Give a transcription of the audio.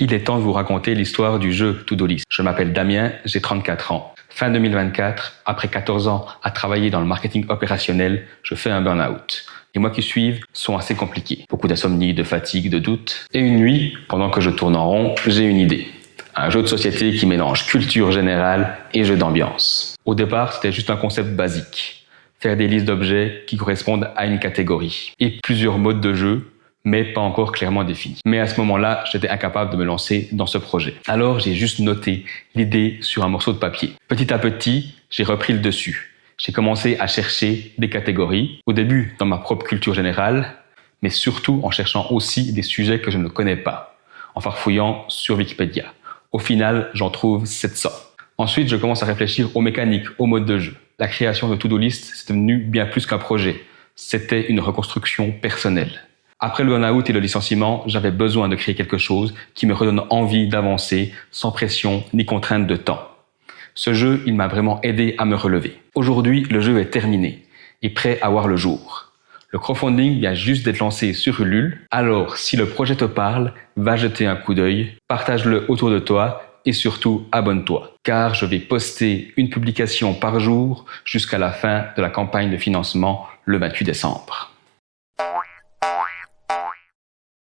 Il est temps de vous raconter l'histoire du jeu To-Do List. Je m'appelle Damien, j'ai 34 ans. Fin 2024, après 14 ans à travailler dans le marketing opérationnel, je fais un burn-out. Les mois qui suivent sont assez compliqués. Beaucoup d'insomnie, de fatigue, de doute. Et une nuit, pendant que je tourne en rond, j'ai une idée. Un jeu de société qui mélange culture générale et jeu d'ambiance. Au départ, c'était juste un concept basique. Faire des listes d'objets qui correspondent à une catégorie. Et plusieurs modes de jeu, mais pas encore clairement définis. Mais à ce moment-là, j'étais incapable de me lancer dans ce projet. Alors, j'ai juste noté l'idée sur un morceau de papier. Petit à petit, j'ai repris le dessus. J'ai commencé à chercher des catégories, au début dans ma propre culture générale, mais surtout en cherchant aussi des sujets que je ne connais pas, en farfouillant sur Wikipédia. Au final, j'en trouve 700. Ensuite, je commence à réfléchir aux mécaniques, aux modes de jeu. La création de To-Do List, c'est devenu bien plus qu'un projet. C'était une reconstruction personnelle. Après le burn-out et le licenciement, j'avais besoin de créer quelque chose qui me redonne envie d'avancer sans pression ni contrainte de temps. Ce jeu, il m'a vraiment aidé à me relever. Aujourd'hui, le jeu est terminé et prêt à voir le jour. Le crowdfunding vient juste d'être lancé sur Ulule. Alors, si le projet te parle, va jeter un coup d'œil, partage-le autour de toi et surtout abonne-toi. Car je vais poster une publication par jour jusqu'à la fin de la campagne de financement le 28 décembre.